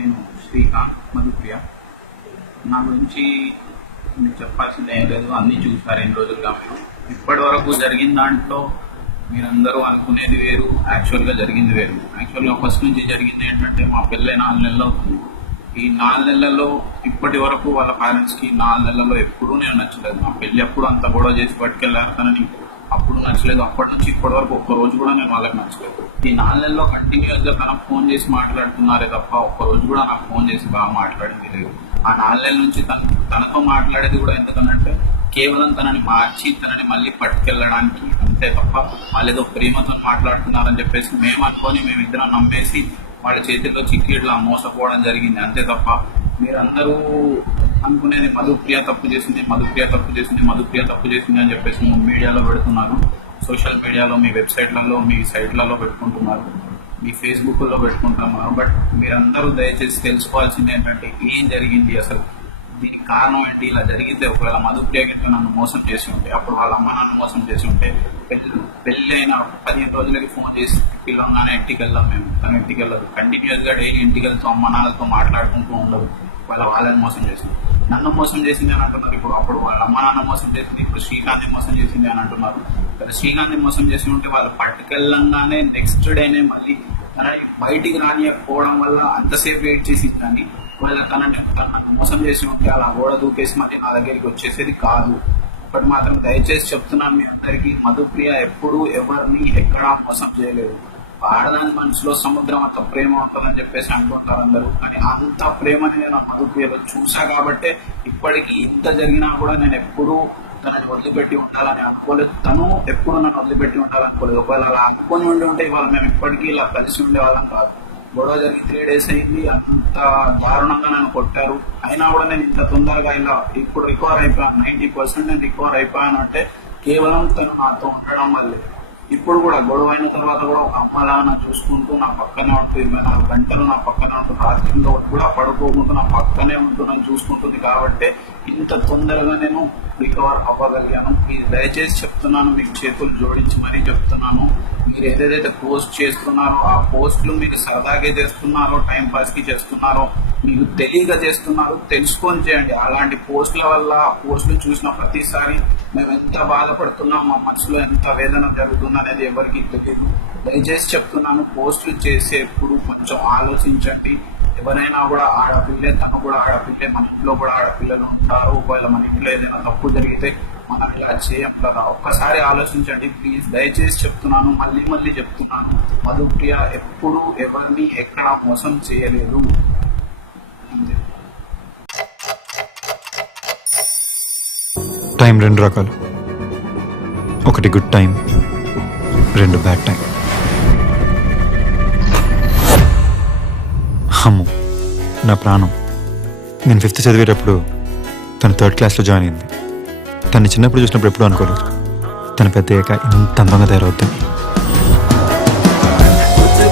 నేను శ్రీకాంత్ మధుప్రియ. నా గురించి మీకు చెప్పాల్సింది ఏం లేదు, అన్నీ చూసారు ఎన్ని రోజులుగా మీరు. ఇప్పటి వరకు జరిగిన దాంట్లో మీరందరూ అనుకునేది వేరు, యాక్చువల్గా జరిగింది వేరు. యాక్చువల్గా ఫస్ట్ నుంచి జరిగింది ఏంటంటే, మా పెళ్ళై 4 నెలలు అవుతుంది. ఈ 4 నెలల్లో ఇప్పటి వరకు వాళ్ళ పేరెంట్స్కి 4 నెలల్లో ఎప్పుడూ నేను నచ్చలేదు. మా పెళ్ళి అప్పుడు అంత గొడవ చేసి పట్టుకెళ్ళారు తనని, అప్పుడు నచ్చలేదు. అప్పటి నుంచి ఇప్పటి వరకు ఒక్క రోజు కూడా నేను వాళ్ళకి నచ్చలేదు. ఈ 4 నెలల్లో కంటిన్యూస్గా తనకు ఫోన్ చేసి మాట్లాడుతున్నారే తప్ప ఒక్క రోజు కూడా నాకు ఫోన్ చేసి బాగా మాట్లాడింది లేదు. ఆ 4 నెలల నుంచి తనతో మాట్లాడేది కూడా ఎందుకనంటే కేవలం తనని మార్చి తనని మళ్ళీ పట్టుకెళ్ళడానికి, అంతే తప్ప వాళ్ళు ఏదో ప్రేమతో మాట్లాడుతున్నారని చెప్పేసి మేము అనుకొని మేమిద్దరం నమ్మేసి వాళ్ళ చేతిలో చిక్కి ఇట్లా మోసపోవడం జరిగింది, అంతే తప్ప మీరందరూ అనుకునేది మధుప్రియ తప్పు చేసింది, మధుప్రియ తప్పు చేసింది, మధుప్రియ తప్పు చేసింది అని చెప్పేసి మీడియాలో పెడుతున్నారు, సోషల్ మీడియాలో, మీ వెబ్సైట్లలో, మీ సైట్లలో పెట్టుకుంటున్నారు, మీ ఫేస్బుక్లో పెట్టుకుంటున్నారు. బట్ మీరందరూ దయచేసి తెలుసుకోవాల్సింది ఏంటంటే ఏం జరిగింది అసలు, దీనికి కారణం ఏంటి. ఇలా జరిగితే ఒకవేళ మధుప్రియ గిట్ట నన్ను మోసం చేసి ఉంటే, అప్పుడు వాళ్ళ అమ్మ నాన్న మోసం చేసి ఉంటే, పెళ్ళి అయిన 15 రోజులకి ఫోన్ చేసి పిల్లగానే ఇంటికి వెళ్దాం, మేము తన ఇంటికి వెళ్ళదు, కంటిన్యూస్గా డైలీ ఇంటికి వెళ్తూ అమ్మ నాన్నలతో మాట్లాడుకుంటూ ఉండదు. వాళ్ళని మోసం చేసింది, నన్ను మోసం చేసింది అని అంటున్నారు. అప్పుడు వాళ్ళ అమ్మ నాన్న మోసం చేసింది, ఇప్పుడు శ్రీకాంత్ మోసం చేసింది అని అంటున్నారు. శ్రీకాంత్ మోసం చేసి ఉంటే వాళ్ళు పట్టుకెళ్ళంగానే నెక్స్ట్ డేనే మళ్ళీ తనని బయటికి రానియకపోవడం వల్ల అంతసేపు వెయిట్ చేసి కానీ ఒకవేళ తనకు మోసం చేసి ఉంటే అలా గోడ దూకేసి మళ్ళీ నా దగ్గరికి వచ్చేసేది కాదు. బట్ మాత్రం దయచేసి చెప్తున్నాను మీ అందరికీ, మధుప్రియ ఎప్పుడూ ఎవరిని ఎక్కడా మోసం చేయలేదు. ఆడదాని మనసులో సముద్రం అంత ప్రేమ ఉంటుందని చెప్పేసి అనుకుంటారు అందరూ, కానీ అంత ప్రేమని నేను మధుప్రియలో చూసా కాబట్టే ఇప్పటికీ ఇంత జరిగినా కూడా నేను ఎప్పుడూ తనని వదిలిపెట్టి ఉండాలని అనుకోలేదు, తను ఎప్పుడు నన్ను వదిలిపెట్టి ఉండాలనుకోలేదు. ఒకవేళ అలా అనుకొని ఉంటే ఇవాళ మేము ఇప్పటికీ ఇలా కలిసి ఉండేవాళ్ళం కాదు. గొడవ జరిగి 3 days అయింది, అంత దారుణంగా నన్ను కొట్టారు. అయినా కూడా నేను ఇంత తొందరగా ఇలా ఇప్పుడు రికవర్ అయిపోయాను, 90% నేను రికవర్ అయిపోయాను అంటే కేవలం తను నాతో ఉండడం వల్లే. ఇప్పుడు కూడా గొడవ అయిన తర్వాత కూడా ఒక అమ్మలాగా చూసుకుంటూ నా పక్కనే ఉంటూ 24 గంటలు నా పక్కనే ఉంటుంది, రాత్రిలో కూడా పడుకోకుండా నా పక్కనే ఉంటూ నన్ను చూసుకుంటుంది. కాబట్టి ఇంత తొందరగా నేను రికవర్ అవ్వగలిగాను. మీరు దయచేసి చెప్తున్నాను, మీకు చేతులు జోడించి మరీ చెప్తున్నాను, మీరు ఏదైతే పోస్ట్ చేస్తున్నారో ఆ పోస్టులు మీరు సరదాగా చేస్తున్నారో, టైంపాస్కి చేస్తున్నారో, మీకు తెలియక చేస్తున్నారు, తెలుసుకొని చేయండి. అలాంటి పోస్టుల వల్ల ఆ పోస్టులు చూసిన ప్రతిసారి మేము ఎంత బాధపడుతున్నాం, మా మనసులో ఎంత వేదన జరుగుతుంది అనేది ఎవరికి తెలియదు. దయచేసి చెప్తున్నాను, పోస్టులు చేసేప్పుడు కొంచెం ఆలోచించండి. ఎవరైనా కూడా ఆడపిల్లే, తను కూడా ఆడపిల్లే, మన ఇంట్లో కూడా ఆడపిల్లలు ఉంటారు. ఒకవేళ మన ఇంట్లో ఏదైనా తప్పు జరిగితే మనం ఇలా చేయం కదా, ఒక్కసారి ఆలోచించండి ప్లీజ్. దయచేసి చెప్తున్నాను, మళ్ళీ చెప్తున్నాను, మధుప్రియ ఎప్పుడు ఎవరిని ఎక్కడా మోసం చేయలేదు. టైం 2 రకాలు, ఒకటి గుడ్ టైం, 2 బ్యాడ్ టైం. అమ్ము నా ప్రాణం. నేను 5th చదివేటప్పుడు తను 3rd క్లాస్లో జాయిన్ అయింది. తను చిన్నప్పుడు చూసినప్పుడు ఎప్పుడు అనుకోలేదు తను పెద్ద ఇంత అందంగా తయారవుతుంది.